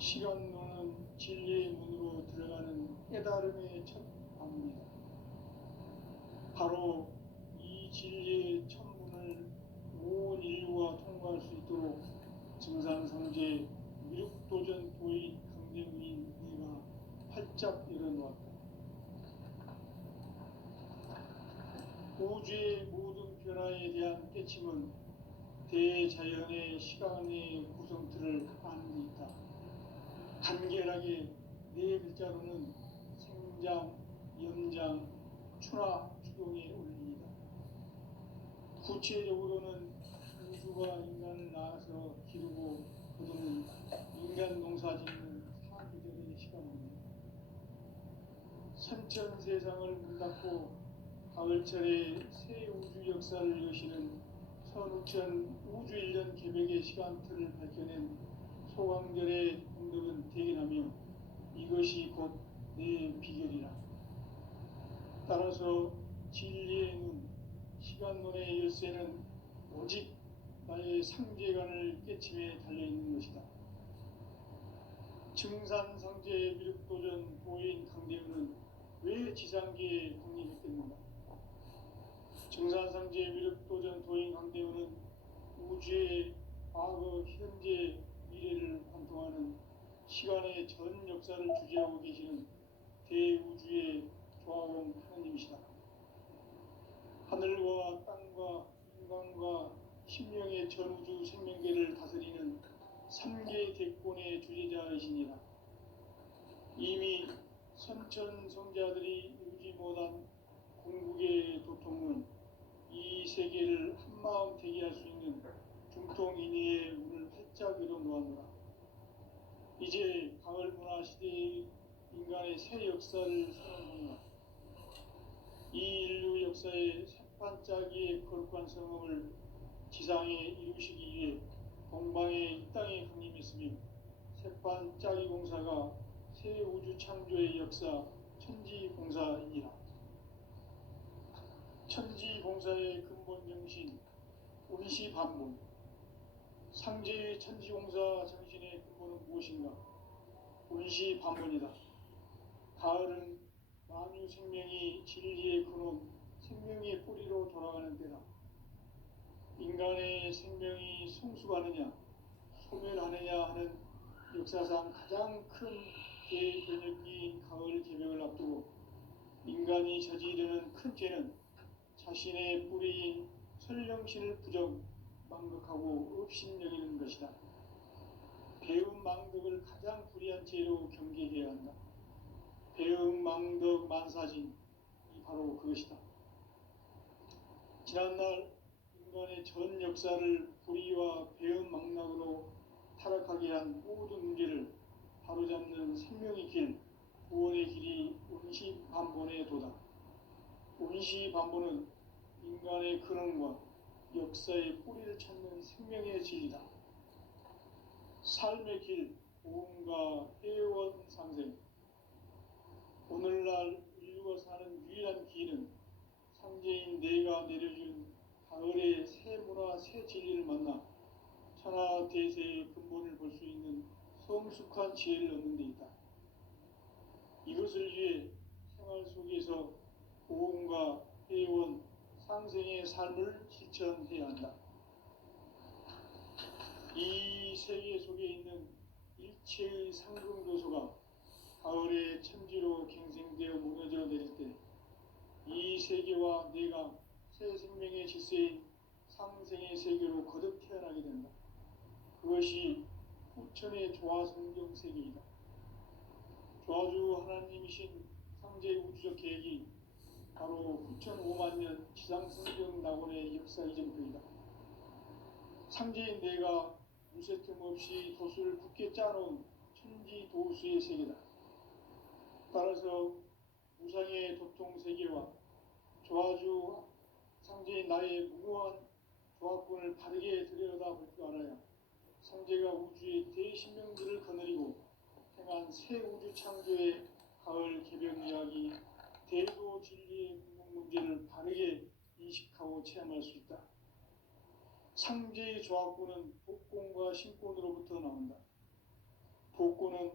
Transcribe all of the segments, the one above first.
시간론은 진리의 문으로 들어가는 깨달음의 첫 방문이다. 바로 이 진리의 첫 문을 온 인류가 통과할 수 있도록 증산상제 미륵도전 도의 강대우인 네가 활짝 열어놓았다. 우주의 모든 변화에 대한 깨침은 대자연의 시간의 구성틀을 아는 데 있다. 간결하게 네 글자로는 생장, 연장, 추나 추동의 원리이다. 구체적으로는 우주가 인간을 낳아서 기르고 거두는 인간 농사 짓는 사계절의 시간입니다. 선천세상을 문 닫고 가을철에 새 우주 역사를 여시는 선우천 우주일년 개벽의 시간틀을 밝혀낸 소강절의 공덕은 대견하며 이것이 곧 내 비결이라. 따라서 진리의 눈, 시간론의 열쇠는 오직 나의 상제관을 깨침에 달려있는 것이다. 증산상제 미륵도전 도인 강대우는 왜 지상계에 독립했겠는가? 증산상제 미륵도전 도인 강대우는 우주의 과거, 현재, 미래를 관통하는 시간의 전 역사를 주재하고 계시는 대우주의 조화공 하느님이시다. 하늘과 땅과 인간과 신명의 전우주 생명계를 다스리는 3개 대권의 주재자이시니라. 이미 선천성자들이 이루지 못한 궁극의 도통은 이 세계를 한마음 되게 할 수 있는 중통인의의 문을 활짝 열어놓았노라. 이제 가을 문화 시대의 인간의 새 역사를 선언하노라. 이 인류 역사의 새반짝이의 거룩한 성음을 지상에 이루시기 위해 동방에 이 땅에 강림했으며 새반짝이 공사가 새 우주 창조의 역사 천지공사이니라. 천지공사의 근본 정신 운시반문. 상제의 천지공사 정신의 근본은 무엇인가? 운시반문이다. 가을은 만유 생명이 진리의 근원, 생명의 뿌리로 돌아가는 때다. 인간의 생명이 성숙하느냐, 소멸하느냐 하는 역사상 가장 큰 대변혁기인 가을 개벽을 앞두고 인간이 저지르는 큰 죄는 자신의 뿌리인 설령신을 부정, 망극하고 업신여기는 것이다. 배움 망덕을 가장 불의한 죄로 경계해야 한다. 배움 망덕 만사진이 바로 그것이다. 지난날 인간의 전 역사를 불의와 배움 망락으로 타락하게 한 모든 문제를 바로잡는 생명의 길, 구원의 길이 운시반본의 도다. 운시반본은 인간의 근원과 역사의 뿌리를 찾는 생명의 진리다. 삶의 길, 보험과 회원 상생. 오늘날 인류가 사는 유일한 길은 상제인 내가 내려준 가을의 새 문화, 새 진리를 만나 천하 대세의 근본을 볼 수 있는 성숙한 지혜를 얻는 데 있다. 이것을 위해 생활 속에서 보험과 회원, 상생의 삶을 실천해야 한다. 이 세계 속에 있는 일체의 상승도소가 가을의 천지로 갱생되어 무너져 내릴 때 이 세계와 내가 새 생명의 질서인 상생의 세계로 거듭 태어나게 된다. 그것이 후천의 조화성경 세계이다. 조화주 하나님이신 상제 우주적 계획이 바로 후천 5만년 지상성경 낙원의 역사 이전표이다. 상제인 내가 무쇠틈 없이 도수를 굳게 짜놓은 천지도수의 세계다. 따라서 무상의 도통세계와 조화주 상제인 나의 무모한 조합권을 바르게 들여다볼 줄 알아야 상제가 우주의 대신명들을 거느리고 행한 새 우주 창조의 가을 개벽 이야기, 대도 진리의 궁극 문제를 바르게 인식하고 체험할 수 있다. 상제의 조합권은 복권과 신권으로부터 나온다. 도권은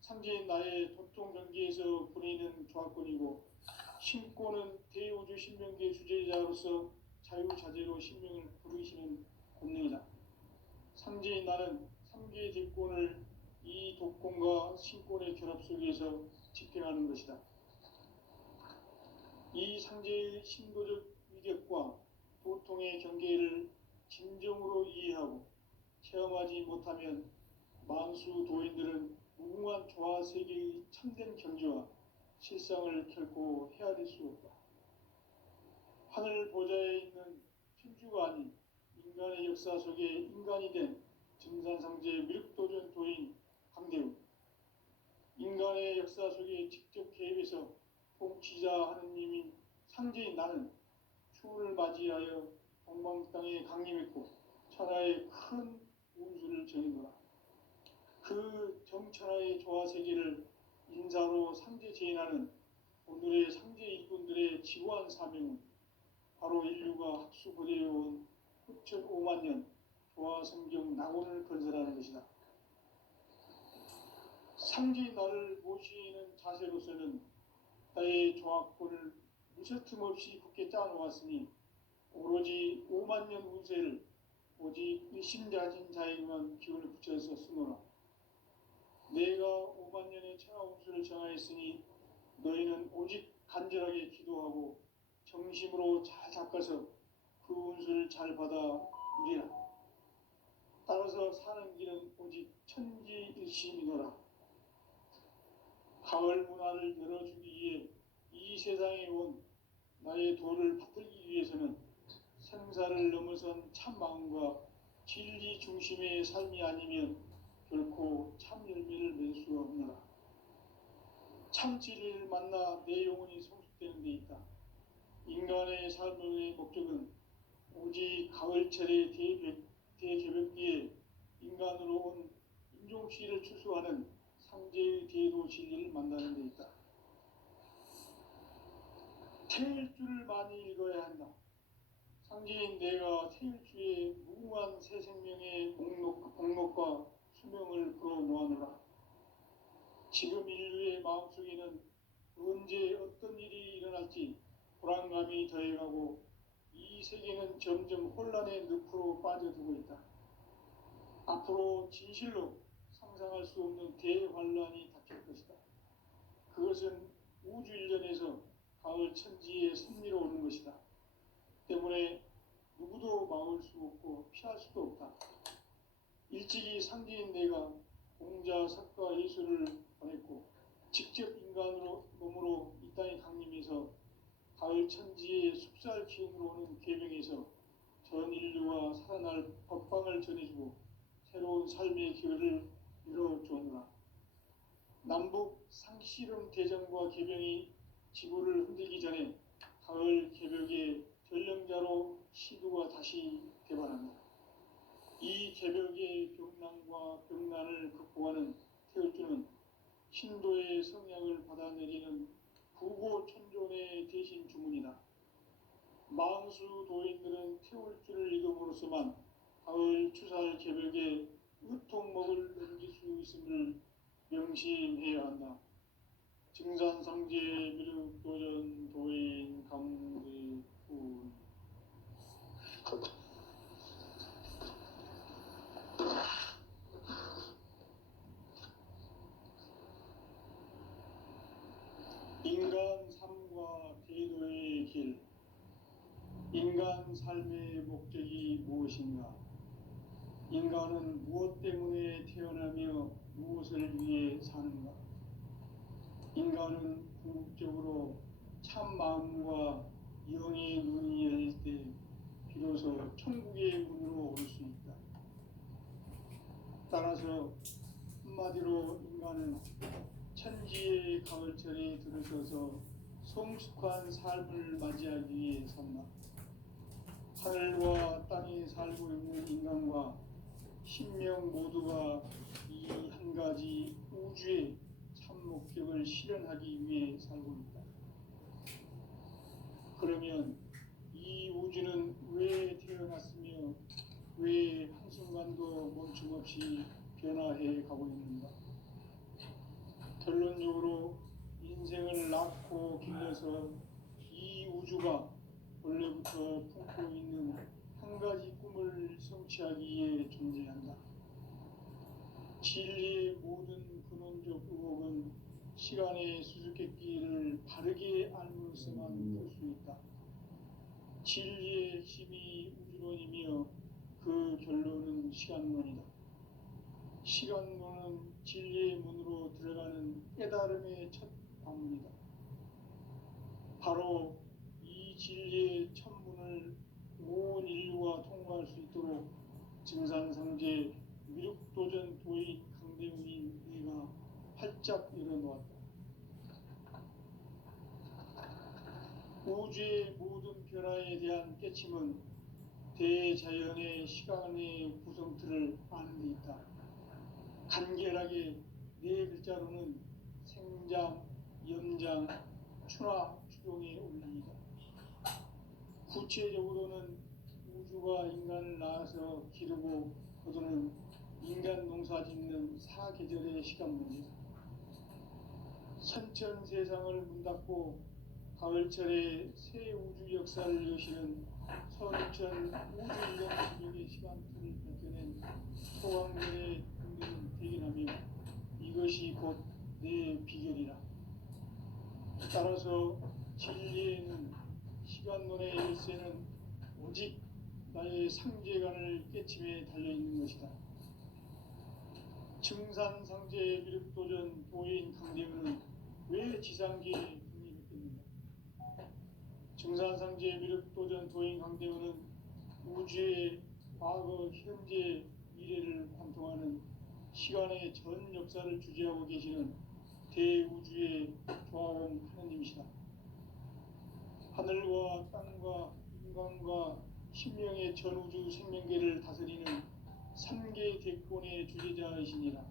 상제인 나의 도통 경기에서 부리는 조합권이고, 신권은 대우주 신명기의 주제자로서 자유자재로 신명을 부르시는 권능이다. 상제인 나는 3개의 대권을 이 도권과 신권의 결합 속에서 집행하는 것이다. 이 상제의 신도적 위격과 도통의 경계를 진정으로 이해하고 체험하지 못하면 만수 도인들은 무궁한 조화 세계의 참된 경지와 실상을 결코 헤아릴 수 없다. 하늘 보좌에 있는 천주가 아닌 인간의 역사 속에 인간이 된 증산상제 미륵도전 도인 강대우, 인간의 역사 속에 직접 개입해서 통치자 하느님인 상제인 나는 추운을 맞이하여 동방 땅에 강림했고 천하의 큰 운수를 정해노라. 그 정천하의 조화 세계를 인사로 상제 제인하는 오늘의 상제 일꾼들의 지구한 사명은 바로 인류가 학수고대해온 후천 5만 년 조화 성경 낙원을 건설하는 것이다. 상제인 나를 모시는 자세로서는 나의 조합권을 무셔틈 없이 굳게 짜놓았으니 오로지 5만 년 운세를 오직 일심자진 자에게만 기운을 붙여서 쓰노라. 내가 5만 년의 천하 운수를 정하였으니 너희는 오직 간절하게 기도하고 정심으로 잘 잡아서 그 운수를 잘 받아 누리라. 따라서 사는 길은 오직 천지일심이노라. 가을 문화를 열어주기 위해 이 세상에 온 나의 도를 받들기 위해서는 생사를 넘어선 참 마음과 진리 중심의 삶이 아니면 결코 참 열매를 맺을 수 없노라. 참 진리를 만나 내 영혼이 성숙되는 데 있다. 인간의 삶의 목적은 오직 가을철의 대개벽기에 인간으로 온 인종시를 추수하는 상제의 대도 진리를 만나는 데 있다. 태일주를 많이 읽어야 한다. 상제인 내가 태일주의 무궁한 새 생명의 목록과 수명을 불어놓아노라. 지금 인류의 마음속에는 언제 어떤 일이 일어날지 불안감이 더해가고 이 세계는 점점 혼란의 늪으로 빠져들고 있다. 앞으로 진실로 상상할 수 없는 대환란이 닥칠 것이다. 그것은 우주 일련에서 가을 천지의 섭리로 오는 것이다. 때문에 누구도 막을 수 없고 피할 수도 없다. 일찍이 상제인 내가 공자, 석가, 예수를 보냈고 직접 인간으로 몸으로 이 땅에 강림해서 가을 천지의 숲살 기운으로 오는 계명에서 전 인류와 살아날 법방을 전해주고 새로운 삶의 기회를 이뤄주었노라. 남북 상씨름 대전과 계명이 지구를 흔들기 전에 가을 개벽의 전령자로 시두가 다시 개발합니다. 이 개벽의 병난과 병난을 극복하는 태울주는 신도의 성향을 받아내리는 구고천존의 대신 주문이다. 만수 도인들은 태울주를 읽음으로써만 가을 추살 개벽에 의통목을 넘길 수 있음을 명심해야 한다. 증산상제 미륵도전 도인 강대훈. 인간 삶과 대도의 길. 인간 삶의 목적이 무엇인가? 인간은 무엇 때문에 태어나며 무엇을 위해 사는가? 인간은 궁극적으로 참 마음과 영의 눈이 열릴 때 비로소 천국의 문으로 올 수 있다. 따라서 한마디로 인간은 천지의 가을철에 들어서서 성숙한 삶을 맞이하기 위해 산다. 하늘과 땅에 살고 있는 인간과 신명 모두가 이 한 가지 우주의 참 목적을 실현하기 위해 살고 있다. 그러면 이 우주는 왜 태어났으며 왜 한순간도 멈춤없이 변화해 가고 있는가? 따라서 이 우주가 원래부터 품고 있는 한 가지 꿈을 성취하기 위해 존재한다. 진리의 모든 근원적 의혹은 시간의 수수께끼를 바르게 알므로서만 풀 수 있다. 진리의 핵심이 우주론이며 그 결론은 시간론이다. 시간론은 진리의 문으로 들어가는 깨달음의 첫 방문이다. 바로 이 진리의 첫 문을 온 인류가 통과할 수 있도록 증산상제 미륵도전 도인 강대훈인 네가 활짝 열어놓았다. 우주의 모든 변화에 대한 깨침은 대자연의 시간의 구성틀을 아는 데 있다. 간결하게 네 글자로는 생장, 염장, 추나 추종의 원리이다. 구체적으로는 우주가 인간을 낳아서 기르고 거두는 인간 농사 짓는 사계절의 시간 문제다. 선천 세상을 문 닫고 가을철에 새 우주 역사를 여시는 선천 우주 인력의 시간틀을 밝혀낸 소강년의 군대는 대견하며 이것이 곧 내 비결이라. 따라서 진리에는 시간론의 열쇠는 오직 나의 상제관을 깨침에 달려있는 것이다. 증산상제 미륵도전 도인 강대훈은 왜 지상계에 군림했겠는가? 증산상제 미륵도전 도인 강대훈은 우주의 과거, 현재, 미래를 관통하는 시간의 전 역사를 주재하고 계시는 대우주의 조화원 하느님이시다. 하늘과 땅과 인간과 신명의 전우주 생명계를 다스리는 3개 대권의 주재자이시니라.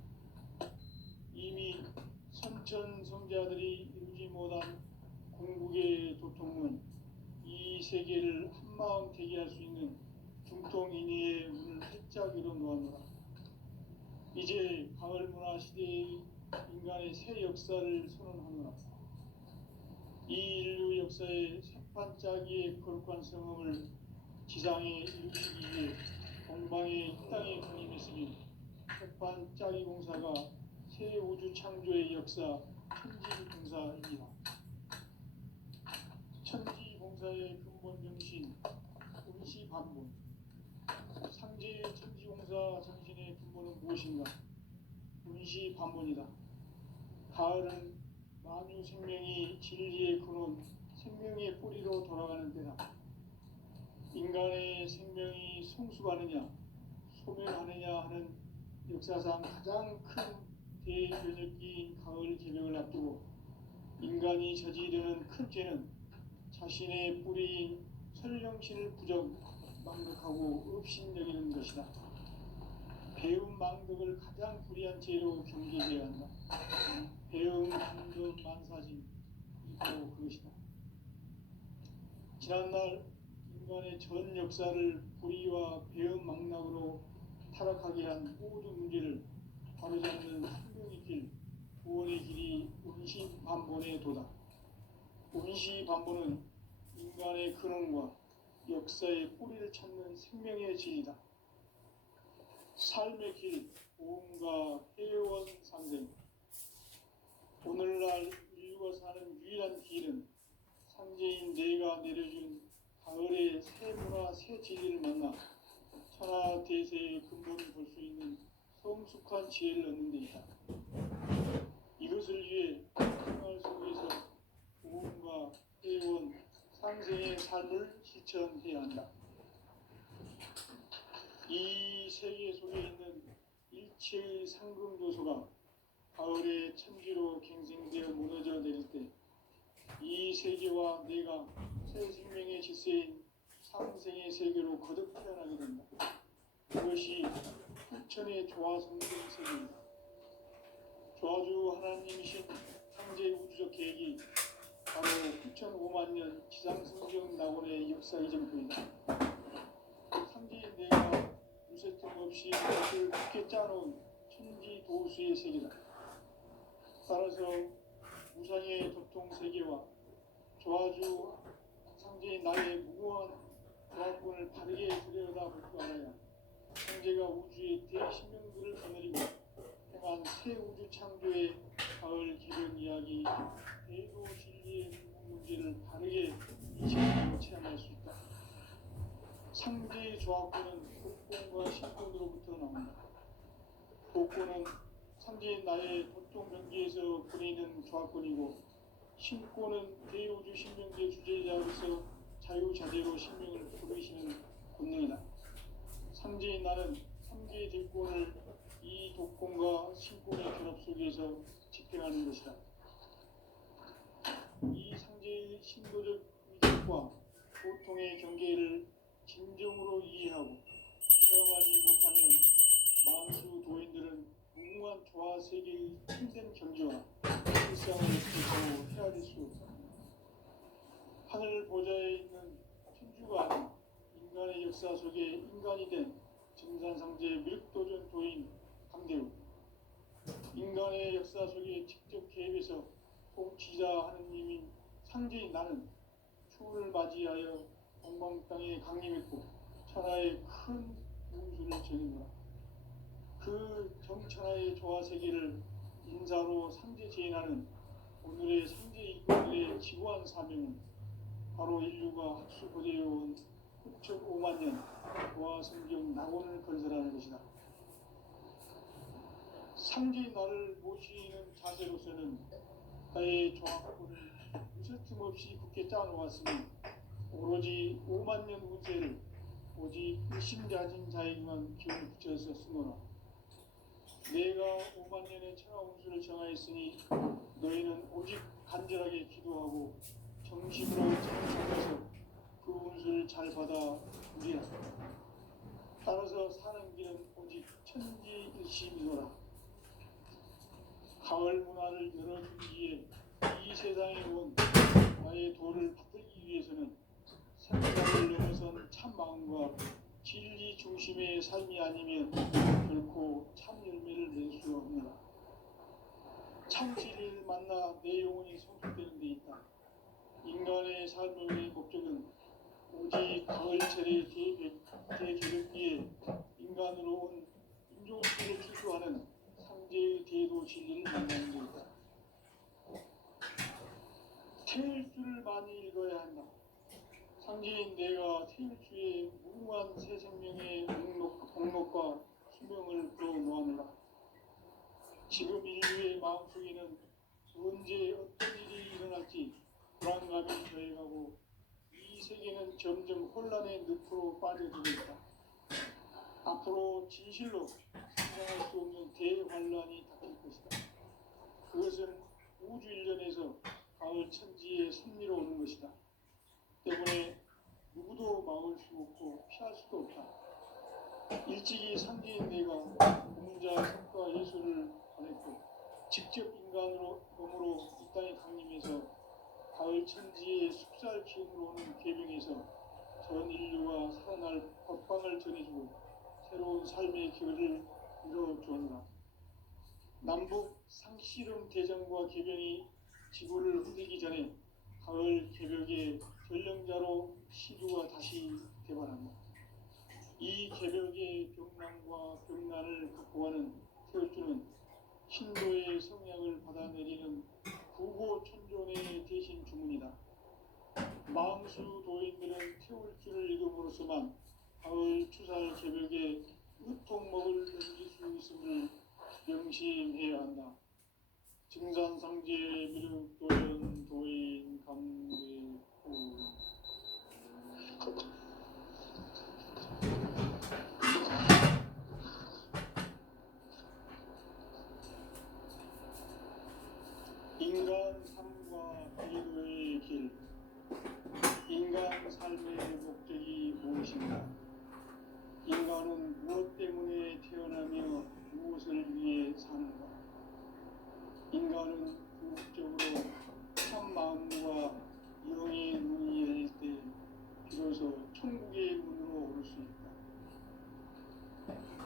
이미 선천 성자들이 이루지 못한 궁극의 도통은 이 세계를 한마음 되게 할 수 있는 중통인의의 문을 활짝 열어놓았노라. 이제 가을 문화 시대의 인간의 새 역사를 선언하노라. 이 인류 역사의 새판짜기의 거룩한 성음을 지상에 이루시기 위해 동방의 이 땅에 군림했으니 새판짜기 공사가 새 우주 창조의 역사 천지공사이니라. 천지공사의 근본 정신 운시반본. 상제의 천지공사 정신의 근본은 무엇인가? 운시반본이다. 가을은 만유 생명이 진리의 근원, 생명의 뿌리로 돌아가는 때다. 인간의 생명이 성숙하느냐, 소멸하느냐 하는 역사상 가장 큰 대변혁기인 가을 개벽을 앞두고 인간이 저지르는 큰 죄는 자신의 뿌리인 설령신을 망각하고 업신여기는 것이다. 배움 망덕을 가장 불의한 죄로 경계해야 한다. 배움 망덕 만사진 이거 그것이다. 지난날 인간의 전 역사를 불의와 배움 망락으로 타락하게 한 모든 문제를 바로잡는 생명의 길, 구원의 길이 운시반본의 도다. 운시반본은 인간의 근원과 역사의 뿌리를 찾는 생명의 진리다. 삶의 길, 보험과 회원 상생. 오늘날 인류가 사는 유일한 길은 상제인 내가 내려준 가을의 새 문화, 새 진리를 만나 천하 대세의 근본을 볼 수 있는 성숙한 지혜를 얻는 데 있다. 이것을 위해 생활 속에서 보험과 회원, 상생의 삶을 실천해야 한다. 이 세계 속에 있는 일체의 상금 요소가 가을의 천지로 갱생되어 무너져 내릴 때 이 세계와 내가 새 생명의 질서인 상생의 세계로 거듭 태어나게 된다. 그것이 부천의 조화성경 세계입니다. 조화주 하나님이신 창제 우주적 계획이 바로 9,500만 지상성경 낙원의 역사 이정표이다. 상제인 내가 무쇠 틈 없이 그것을 굳게 짜놓은 천지 도수의 세계다. 따라서 무상의 도통 세계와 조아주 상제인 나의 무고한 조합권을 바르게 들여다볼 줄 알아야 형제가 우주의 대신명들을 거느리고 행한 새 우주 창조의 가을 기른 이야기 대도 진리의 문제를 바르게 이해하고 체험할 수 있다. 상제의 조합권은 복권과 신권으로부터 나온다. 복권은 상제인 나의 보통 경계에서 보내는 조합권이고 신권은 대우주 신명제 주제자로서 자유자재로 신명을 부르시는 권능이다. 상제인 나는 상제의 대권을 이 독권과 신권의 결합 속에서 집행하는 것이다. 이 상제의 신도적 의식과 보통의 경계를 진정으로 이해하고 체험하지 못하면 만수 도인들은 무궁한 조화 세계의 참된 경지와 일상을 결코 헤아릴 수 없다. 하늘 보좌에 있는 천주가 아닌 인간의 역사 속에 인간이 된 증산상제 밀도전 도인 강대우, 인간의 역사 속에 직접 개입해서 통치자 하느님인 상제인 나는 추운을 맞이하여 동방 땅에 강림했고 천하의 큰 운수를 전했노라. 그 정천하의 조화 세계를 인사로 상제 제인하는 오늘의 상제 이권들의 지구한 사명은 바로 인류가 학수고대해온 9.5만 년 조화 성경 낙원을 건설하는 것이다. 상제인 나를 모시는 자세로서는 나의 조합권을 무쇠틈 없이 굳게 짜놓았으니 오로지 5만 년 운세를 오직 일심자진 자에게만 기운을 붙여서 쓰노라. 내가 5만 년의 천하 운수를 정하였으니 너희는 오직 간절하게 기도하고 정심으로 참석해서 그 운수를 잘 받아 누리라. 따라서 사는 길은 오직 천지일심이노라. 가을 문화를 열어주기에 이 세상에 온 나의 도를 받들기 위해서는 생사를 넘어선 참 마음과 진리 중심의 삶이 아니면 결코 참 열매를 낼 수 없느라. 참 진리를 만나 내 영혼이 성숙되는 데 있다. 인간의 삶의 목적은 오직 가을철의 대개벽기에 인간으로 온 인종수를 추구하는 상제의 대도 진리를 만나는 데 있다. 태일주를 많이 읽어야 한다. 상제인 내가 태일주의 무궁한 새 생명의 목록과 수명을 불어놓아노라. 지금 인류의 마음속에는 언제 어떤 일이 일어날지 불안감이 더해가고 이 세계는 점점 혼란의 늪으로 빠져들고 있다. 앞으로 진실로 상상할 수 없는 대환란이 닥칠 것이다. 그것은 우주 일련에서 가을 천지의 섭리로 오는 것이다. 때문에 누구도 막을 수 없고 피할 수도 없다. 일찍이 상제인 내가 공자 석과 예수를 보냈고 직접 인간으로 몸으로 이 땅에 강림해서 가을 천지의 숲살 기운으로 오는 계명에서 전 인류가 살아날 법방을 전해주고 새로운 삶의 길을 이뤄주었노라. 남북 상씨름 대전과 개병이 지구를 흔들기 전에 가을 개벽의 전령자로 시주가 다시 개발한다. 이 개벽의 병난과 병난을 극복하는 태울주는 신도의 성향을 받아내리는 구고천존의 대신 주문이다. 망수 도인들은 태울주를 읽음으로써만 가을 추살 개벽에 으통먹을 넘길 수 있음을 명심해야 한다. 증산상제 미륵도연 도인 감대호. 인간 삶과 기도의 길. 인간 삶의 목적이 무엇인가? 인간은 무엇 때문에 태어나며 무엇을 위해 사는가? 인간은 궁극적으로 참 마음과 영의 눈이 열릴 때 비로소 천국의 문으로 오를 수 있다.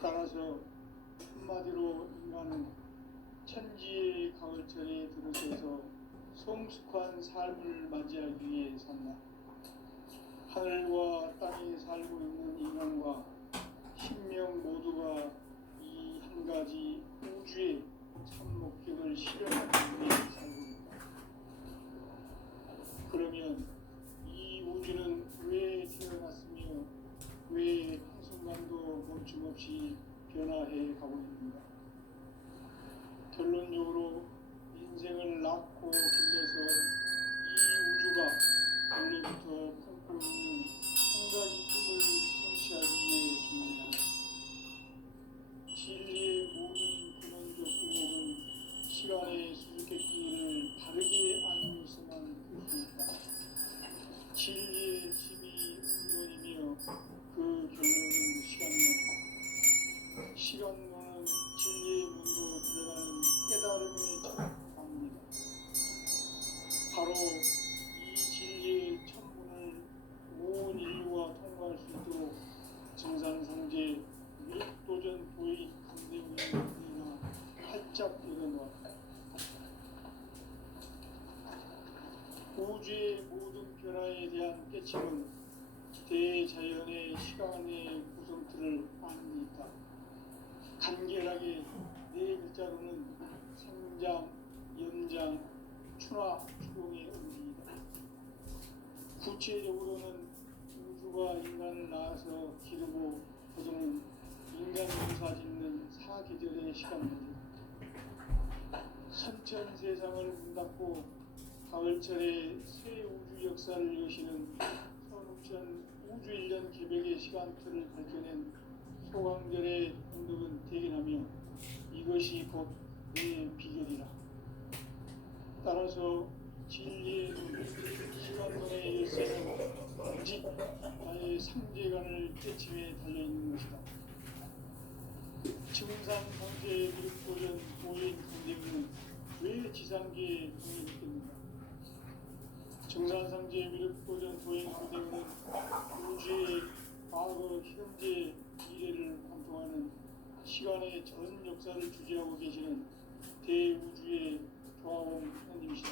따라서 한마디로 인간은 천지의 가을철에 들어서서 성숙한 삶을 맞이하기 위해 산다. 하늘과 땅에 살고 있는 인간과 신명 모두가 이 한 가지 우주의 참 목적을 실현하기 위해 살고 있다. 그러면 이 우주는 왜 태어났으며 왜 한순간도 멈춤없이 변화해 가고 있는가? 결론적으로 인생을 낳고 길러서 이 우주가 원래부터 품고 있는 한 가지 꿈을 성취하기 위해 존재한다. 진리의 모든 근원적 의혹은 시간의 수수께끼를 바르게 알면서만 풀 수 있다. 진리의 힘이 근원이며 그 결론은 시간론이다. 시간론은 진리의 문으로 들어가는 깨달음의 첫 방문이다. 바로 이 진리의 첫 문을 온 인류가 통과할 수 있도록 정산상제 미륵도전 도의 강대국의 활짝 일어났다. 우주의 모든 변화에 대한 깨침은 대자연의 시간의 구성틀을 아는 데 있다. 간결하게 네 글자로는 생장, 연장, 추나 추동의 의미이다. 구체적으로는 우주가 인간을 낳아서 기르고 거두는 인간 농사 짓는 사계절의 시간 문제. 선천 세상을 문 닫고 가을철에 새 우주 역사를 여시는 선우천 우주 1년 개벽의 시간틀을 밝혀낸 소강절의 공덕은 대견하며 이것이 곧 내 비결이라. 따라서 진리의 시간론의 열쇠는 오직 나의 상제관을 깨침에 달려있는 것이다. 증산상제의 미륵도전 도인 강대국은 왜 지상계에 동일했겠는가? 증산상제의 미륵도전 도인 강대국은 우주의 과거, 현재, 미래를 관통하는 시간의 전 역사를 주재하고 계시는 대우주의 조화원 하나님이시다.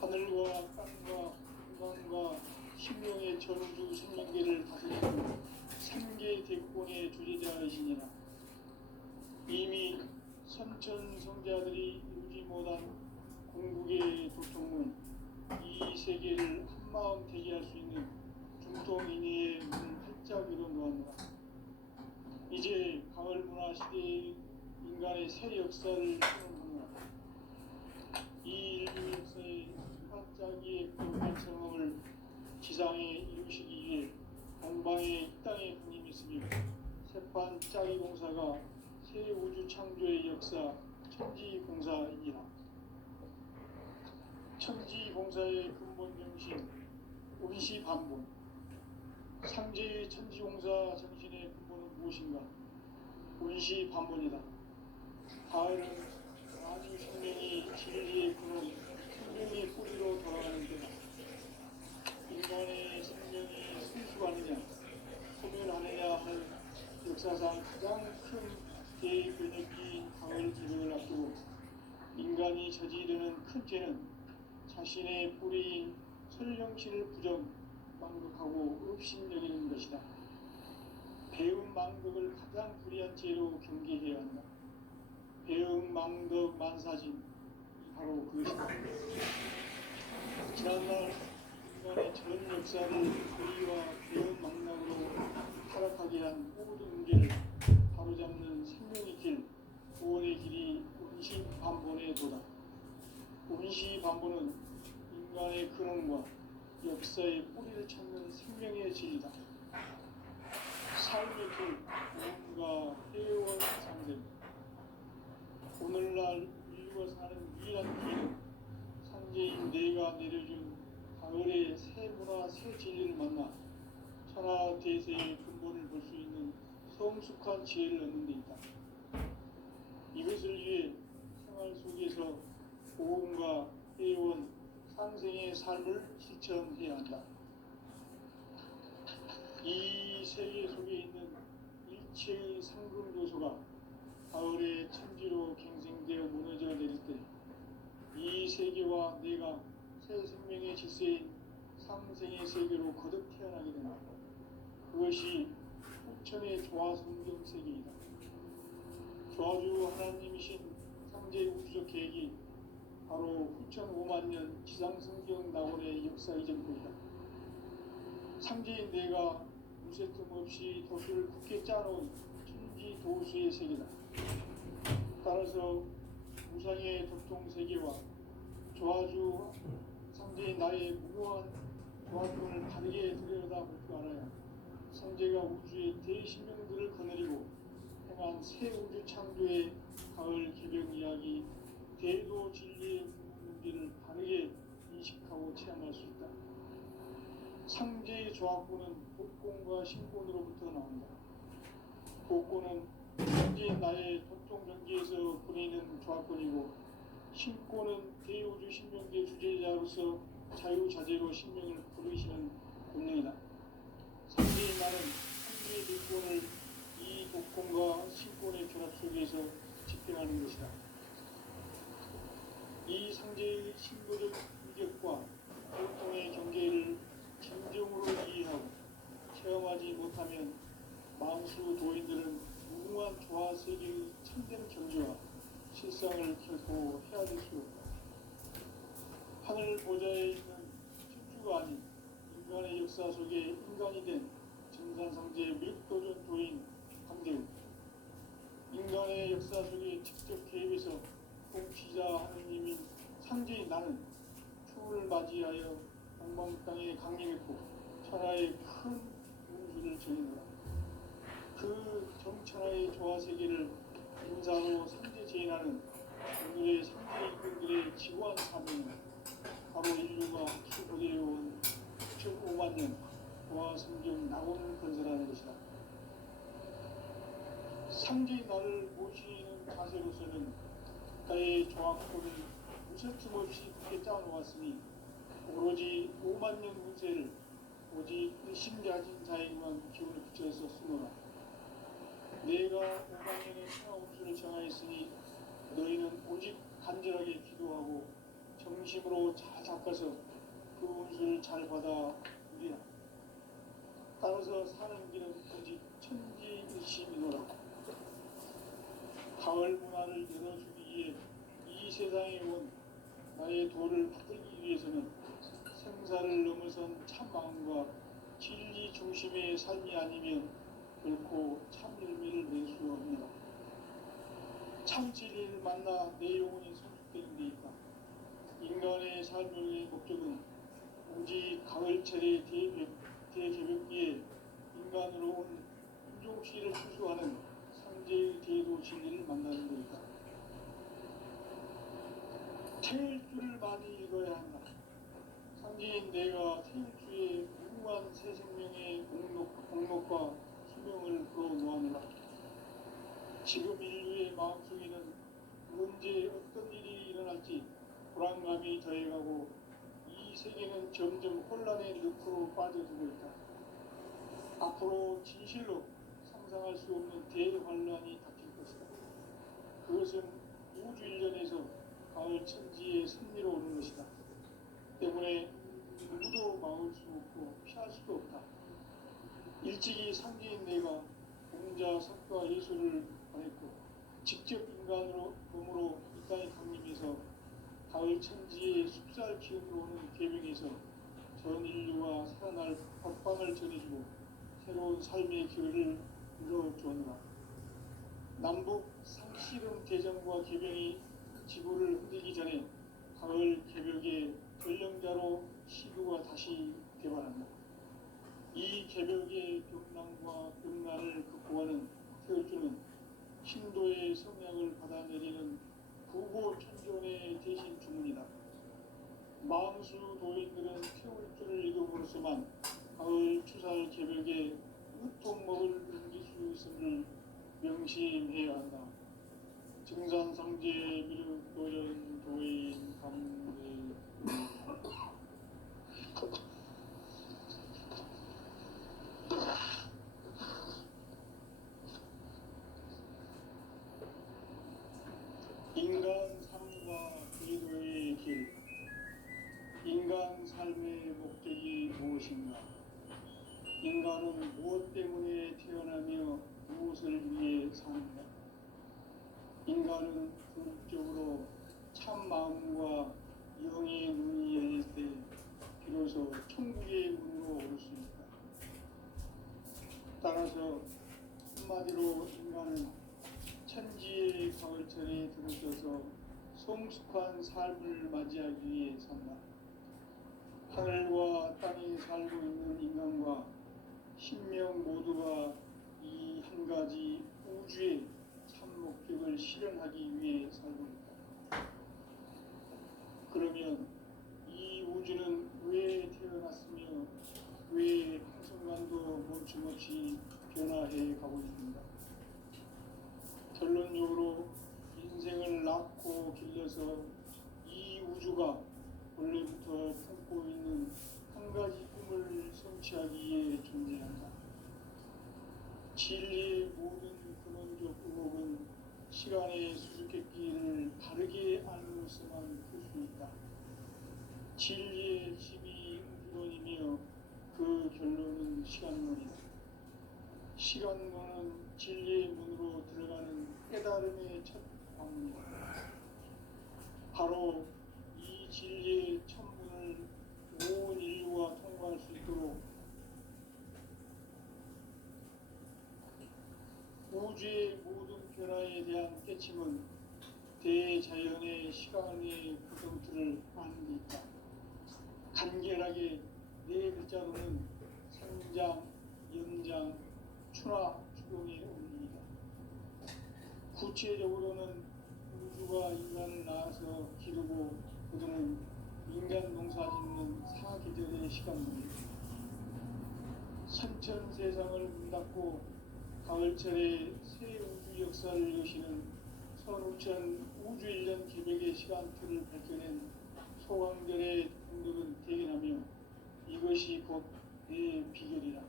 하늘과 땅과 인간과 신명의 전우주 생명계를 다스리는 3개 대권의 주재자이시니라. 이미 선천성자들이 이루지 못한 궁극의 도통은 이 세계를 한마음 되게 할 수 있는 중통인의의 문을 활짝 열어 놓았노라. 이제 가을 문화 시대의 인간의 새 역사를 선언하노라. 이 인류 역사의 반짝이의 거룩한 성함을 지상에 이루시기 위해 동방에 이 땅에 군림이 있으며 새판 짜기 공사가 새 우주 창조의 역사 천지공사이니라. 천지공사의 근본 정신 운시반본. 상제의 천지공사 정신의 근본은 무엇인가? 운시반본이다. 가을은 만유 생명이 진리의 근원, 생명의 뿌리로 돌아가는 때다. 인간의 생명이 순수하느냐, 소멸하느냐 하는 역사상 가장 큰 대변혁기인 가을 기록을 앞두고 인간이 저지르는 큰 죄는 자신의 뿌리인 설령신을 부정, 망극하고 업신여기는 것이다. 배움 망덕을 가장 불의한 죄로 경계해야 한다. 배움 망덕 만사진, 바로 그것이다. 지난날 인간의 전 역사를 불의와 배움 망락으로 타락하게 한 모든 문제를 바로잡는 생명의 길, 구원의 길이 운시반본의 도다. 운시반본은 인간의 근원과 역사의 뿌리를 찾는 생명의 진리다. 삶의 길, 무언가 회원 상생. 오늘날 인류가 사는 유일한 길은 상제인 내가 내려준 가을의 새 문화, 새 진리를 만나 천하 대세의 근본을 볼 수 있는 성숙한 지혜를 얻는 데 있다. 이것을 위해 생활 속에서 보험과 회원, 상생의 삶을 실천해야 한다. 이 세계 속에 있는 일체의 상금 요소가 가을의 천지로 갱생되어 무너져 내릴 때 이 세계 새 생명의 질서인 상생의 세계로 거듭 태어나게 된다. 그것이 후천의 조화 성경 세계이다. 조화주 하나님이신 상제 우주적 계획이 바로 후천 5만 년 지상 성경 낙원의 역사 이전부이다. 상제인 내가 무쇠뜸 없이 도수를 굳게 짜놓은 천지 도수의 세계다. 따라서 무상의 도통 세계와 조화주 상제인 나의 무모한 조화권을 바르게 들여다볼 줄 알아야 상제가 우주의 대신명들을 거느리고 행한 새 우주 창조의 가을 개벽 이야기 대도 진리의 문제를 바르게 인식하고 체험할 수 있다. 상제의 조합구는 복권과 신권으로부터 나온다. 복권은 현재 나의 도통 전기에서 보내는 조합권이고, 신권은 대우주 신명계 주제자로서 자유자재로 신명을 부르시는 본능이다. 상제의 나는 상제의 백권을 이 복권과 신권의 결합 속에서 집행하는 것이다. 이 상제의 신도적 인격과 보통의 경계를 진정으로 이해하고 체험하지 못하면 만수 도인들은 무궁한 조화 세계의 참된 경지와 실상을 결코 헤아릴 수 없다. 하늘 보좌에 있는 천주가 아닌 인간의 역사 속에 인간이 된 정산상제의 밀도전 도인 강대우, 인간의 역사 속에 직접 개입해서 통치자 하느님인 상제인 나는 추후를 맞이하여 동방 땅에 강림했고 천하의 큰 운수를 전해노라. 그 정천하의 조화 세계를 인사로 상제 제인하는 오늘의 상제 인권들의 지구한 사명은 바로 인류가 수고되어온 6.5만 년 조화 성경 낙원을 건설하는 것이다. 상제인 나를 모시는 자세로서는 나의 조화권을 무쇠틈 없이 굳게 짜놓았으니 오로지 5만 년 운세를 오직 일심가진 자에게만 기운을 붙여서 쓰노라. 내가 5만 년의 천하 운수를 정하였으니 너희는 오직 간절하게 기도하고 정심으로 잘 닦아서 그 운수를 잘 받아 누리라. 따라서 사는 길은 오직 천지일심이노라. 가을 문화를 열어주기 위해 이 세상에 온 나의 도를 받들기 위해서는 생사를 넘어선 참 마음과 진리 중심의 삶이 아니면 결코 참 열매를 낼 수 없느라. 참 진리를 만나 내 영혼이 성숙되는 데 있다. 인간의 삶의 목적은 오직 가을철의 대개벽기에 인간으로 온 인종씨를 추수하는 상제의 대도 진리를 만나는 데 있다. 태일주를 많이 읽어야 한다. 상제인 내가 태일주의 무궁한 새 생명의 공록과 수명을 불어놓아노라. 지금 인류의 마음속에는 언제 어떤 일이 일어날지 불안감이 더해가고 이 세계는 점점 혼란의 늪으로 빠져들고 있다. 앞으로 진실로 상상할 수 없는 대환란이 닥칠 것이다. 그것은 우주 일련에서 가을 천지의 승리로 오는 것이다. 때문에 누구도 막을 수 없고 피할 수도 없다. 일찍이 상제인 내가 공자, 석가, 예수를 보냈고 직접 인간으로 몸으로 이 땅에 강림해서 가을 천지의 숲살 기운으로 오는 계명에서 전 인류가 살아날 법방을 전해주고 새로운 삶의 기회를 이뤄주었노라. 남북 상씨름 대전과 계명이 지구를 흔들기 전에 가을 개벽의 전령자로 시구가 다시 개발한다. 이 개벽의 벽난과 벽난을 극복하는 태울주는 신도의 성약을 받아내리는 부고 천존의 대신 주문이다. 망수 도인들은 태울주를 읽음으로써만 가을 추살 개벽에 우통먹을 넘길 수 있음을 명심해야 한다. 증산상제 미륵도전 도인 강대 인간 삶과 기도의 길. 인간 삶의 목적이 무엇인가? 인간은 무엇 때문에 태어나며 무엇을 위해 사는가? 인간은 궁극적으로 참 마음과 영의 눈이 열릴 때 비로소 천국의 문으로 오를 수 있다. 따라서 한마디로 인간은 천지의 가을철에 들어서서 성숙한 삶을 맞이하기 위해 산다. 하늘과 땅에 살고 있는 인간과 신명 모두가 이 한 가지 우주의 참 목적을 실현하기 위해 살고 있다. 그러면 이 우주는 왜 태어났으며 왜 한순간도 멈춤없이 변화해 가고 있는가? 결론적으로 인생을 낳고 길러서 이 우주가 원래부터 품고 있는 한 가지 꿈을 성취하기 위해 존재한다. 진리의 모든 근원적 의혹은 시간의 수수께끼를 바르게 알므로서만 풀 수 있다. 진리의 핵심이 우주론이며 그 결론은 시간론이다. 시간론은 진리의 문으로 들어가는 깨달음의 첫 방문이다. 바로 이 진리의 천문을 온 인류가 통과할 수 있도록 우주의 모든 변화에 대한 깨침은 대자연의 시간의 구성틀을 아는 데 있다. 간결하게 네 글자로는 성장, 연장, 추나 추동의 원리이다. 구체적으로는 우주가 인간을 낳아서 기르고 그들은 인간 농사 짓는 사계절의 시간입니다. 선천 세상을 문 닫고 가을철에 새 우주 역사를 여시는 선우천 우주 1년 기백의 시간틀을 밝혀낸 소강들의 공덕은 대견하며 이것이 곧 내 비결이라.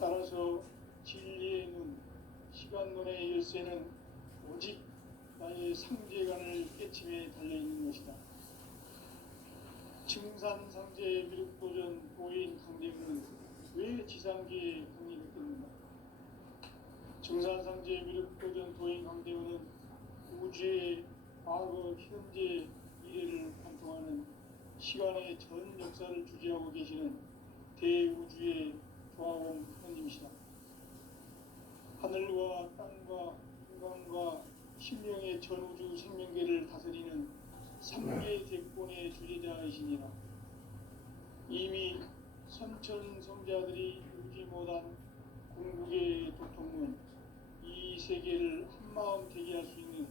따라서 진리의 눈, 시간론의 열쇠는 오직 나의 상제간을 깨침에 달려있는 것이다. 증산상제의 미륵도전 도인 강대우는 왜 지상계에 강의됐겠는가? 증산상제의 미륵도전 도인 강대우는 우주의 과거, 현재, 미래를 관통하는 시간의 전 역사를 주재하고 계시는 대우주의 조화원 부모님이시다. 하늘과 땅과 인간과 신명의 전우주 생명계를 다스리는 3계 대권의 주제자이시니라. 이미 선천성자들이 이루지 못한 궁극의 도통문, 이 세계를 한마음 되게 할 수 있는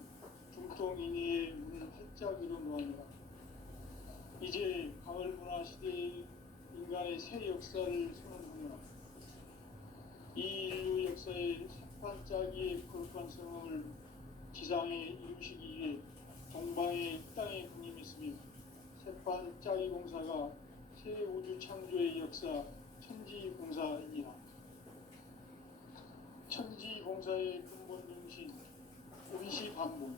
중통인의의 문을 활짝 열어놓으니라. 이제 가을문화 시대의 인간의 새 역사를 선언하노라. 이 인류 역사의 새반짝이의 거룩한 성황을 지상에 이루시기 위해 동방의 땅에 군림했으며 새반짝이 공사가 새 우주 창조의 역사 천지공사이니라. 천지공사의 근본 정신 운시반본.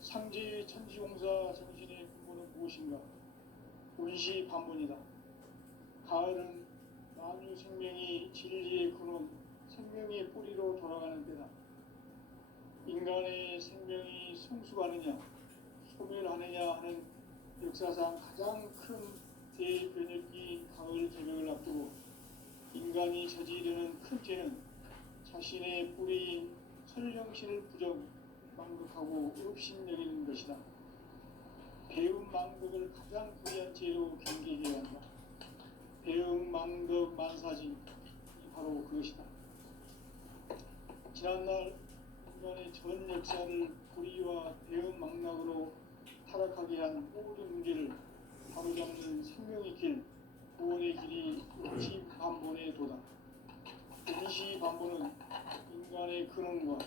상제의 천지공사 정신의 근본은 무엇인가? 운시반본이다. 가을은 만유 생명이 진리의 근원, 생명의 뿌리로 돌아가는 때다. 인간의 생명이 성숙하느냐, 소멸하느냐 하는 역사상 가장 큰 대변혁기인 가을 개벽을 앞두고 인간이 저지르는 큰 죄는 자신의 뿌리인 설령신을 부정, 망극하고 업신여기는 것이다. 배움 망극을 가장 불리한 죄로 경계해야 한다. 배움 망극 만사진, 바로 그것이다. 지난날 인간의 전 역사를 불의와 배움 망락으로 타락하게 한 모든 문제를 바로잡는 생명의 길, 구원의 길이 운시반본에 도다. 운시반본은 인간의 근원과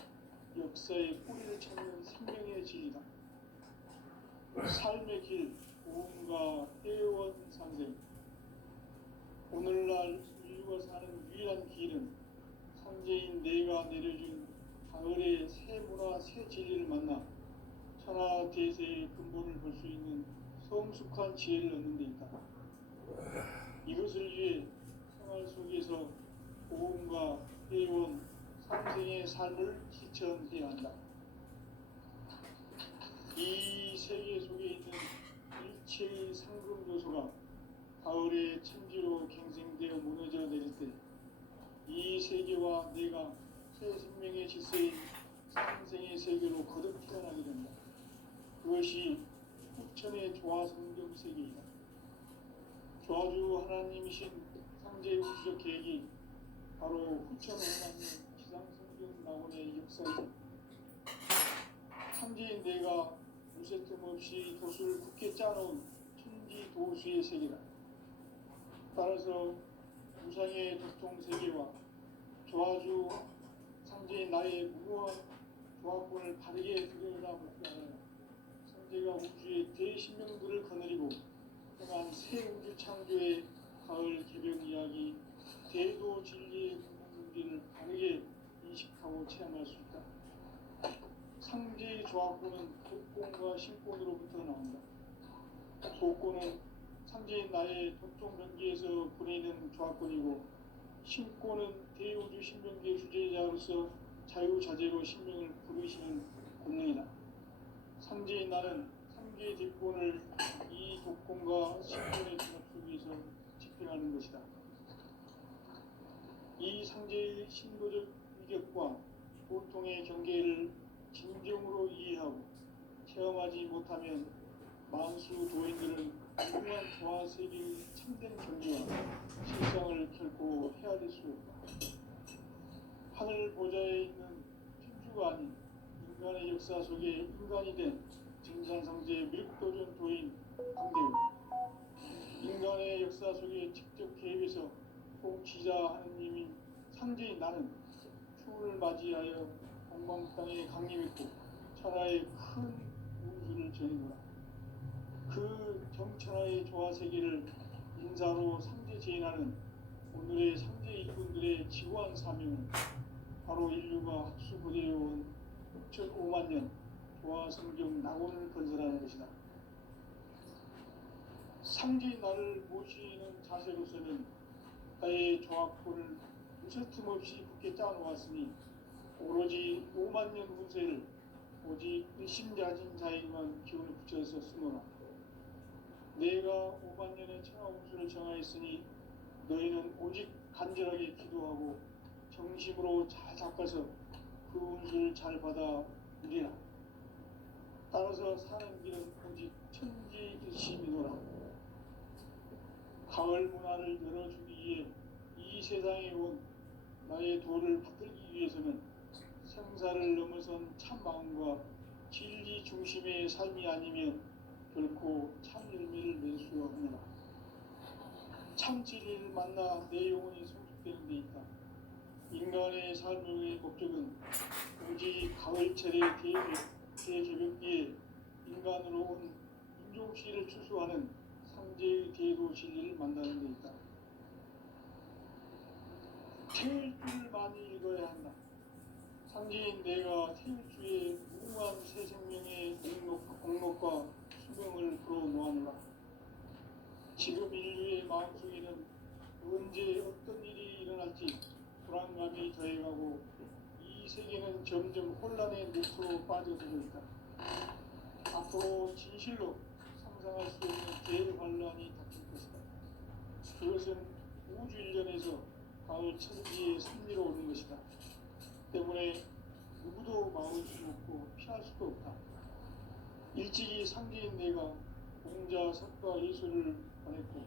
역사의 뿌리를 찾는 생명의 진리다. 삶의 길, 고음과 애원상생. 오늘날 인류가 사는 유일한 길은 상제인 내가 내려준 가을의 새 문화, 새 진리를 만나 천하 대세의 근본을 볼 수 있는 성숙한 지혜를 얻는 데 있다. 이것을 위해 생활 속에서 복음과 회원 상생의 삶을 실천해야 한다. 이 세계 속에 있는 일체의 상금 요소가 가을의 천지로 갱생되어 무너져 내릴 때 이 세계와 내가 새 생명의 질서인 상생의 세계로 거듭 태어나게 된다. 그것이 후천의 조화 성경 세계이다. 조화주 하나님이신 상제의 우주적 계획이 바로 후천 하나님 지상 성경 낙원의 역사이다. 상제인 내가 무쇠틈 없이 도수를 굳게 짜놓은 천지 도수의 세계다. 따라서 우상의 도통 세계와 조화주 상제인 나의 무모한 조합권을 바르게 들여다볼 줄 알아요. 상제가 우주의 대신명들을 거느리고 행한 새 우주 창조의 가을 개벽 이야기, 대도 진리의 문제를 바르게 인식하고 체험할 수 있다. 상제의 조합권은 복권과 신권으로부터 나온다. 복권은 상제인 나의 도통 변기에서 보내는 조합권이고, 신권은 대우주 신명기의 주제자로서 자유자재로 신명을 부르시는 권능이다. 상제인 나는 3개의 뒷권을 이 독권과 신권의 분합 속에서 집행하는 것이다. 이 상제의 신도적 위격과 보통의 경계를 진정으로 이해하고 체험하지 못하면 만수 도인들은 유명한 조화 세계의 참된 경지와 실상을 결코 헤아릴 수 없다. 하늘 보좌에 있는 천주가 아닌 인간의 역사 속에 인간이 된 증산상제의 밀도전 도인 강대우, 인간의 역사 속에 직접 개입해서 통치자 하느님인 상제인 나는 추운을 맞이하여 동방 땅에 강림했고 천하의 큰 운수를 전해노라. 그 정천하의 조화 세계를 인사로 상제 제인하는 오늘의 상제 일꾼들의 지구한 사명은 바로 인류가 합수부대해온 6,5만 년 조화 성경 낙원을 건설하는 것이다. 상제인 나를 모시는 자세로서는 나의 조합권을 무쇠틈 없이 굳게 짜놓았으니 오로지 5만 년 운세를 오직 일심자진 자에게만 기운을 붙여서 쓰노라. 내가 5만 년의 천하 운수를 정하였으니 너희는 오직 간절하게 기도하고 정심으로 잘 닦아서 그 운수를 잘 받아 누리라. 따라서 사는 길은 오직 천지일심이노라. 가을 문화를 열어주기 위해 이 세상에 온 나의 도를 받들기 위해서는 생사를 넘어선 참 마음과 진리 중심의 삶이 아니면 결코 참 열매를 낼 수 없느라. 참 진리를 만나 내 영혼이 성숙되는 데 있다. 인간의 삶의 목적은 오직 가을철의 대개벽기에 인간으로 온 인종씨를 추수하는 상제의 대도 진리를 만나는 데 있다. 태일주를 많이 읽어야 한다. 상제인 내가 태일주의 무궁한 새 생명의 공목과 수명을 불어놓아노라. 지금 인류의 마음속에는 언제 어떤 일이 일어날지 불안감이 더해가고 이 세계는 점점 혼란의 늪으로 빠져들고 있다. 앞으로 진실로 상상할 수 없는 대환란이 닥칠 것이다. 그것은 우주 일련에서 가을 천지의 섭리로 오는 것이다. 때문에 누구도 막을 수 없고 피할 수도 없다. 일찍이 상제인 내가 공자, 석가, 예수를 보냈고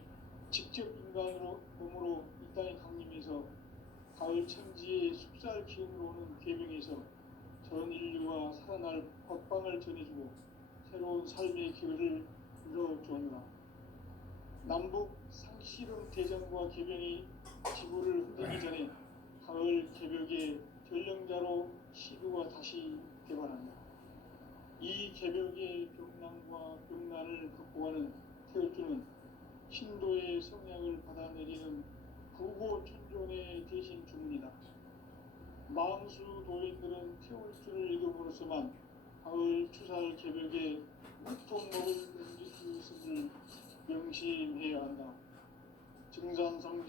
직접 인간으로 몸으로 이 땅에 강림해서 가을 천지의 숲살 기운으로 오는 계명에서 전 인류와 살아날 법방을 전해주고 새로운 삶의 기회를 이뤄주오노라. 남북 상씨름 대전과 개병이 지구를 흔들기 전에 가을 개벽의 전령자로 시구가 다시 개발한다. 이 개벽의 병난과 병난을 극복하는 태울주는 신도의 성향을 받아내리는 구고천존의 대신 주문이다. 망수 도인들은 태울주를 읽음으로써만 가을 추살 개벽에 물통 먹을 것을 명심해야 한다. 증산성지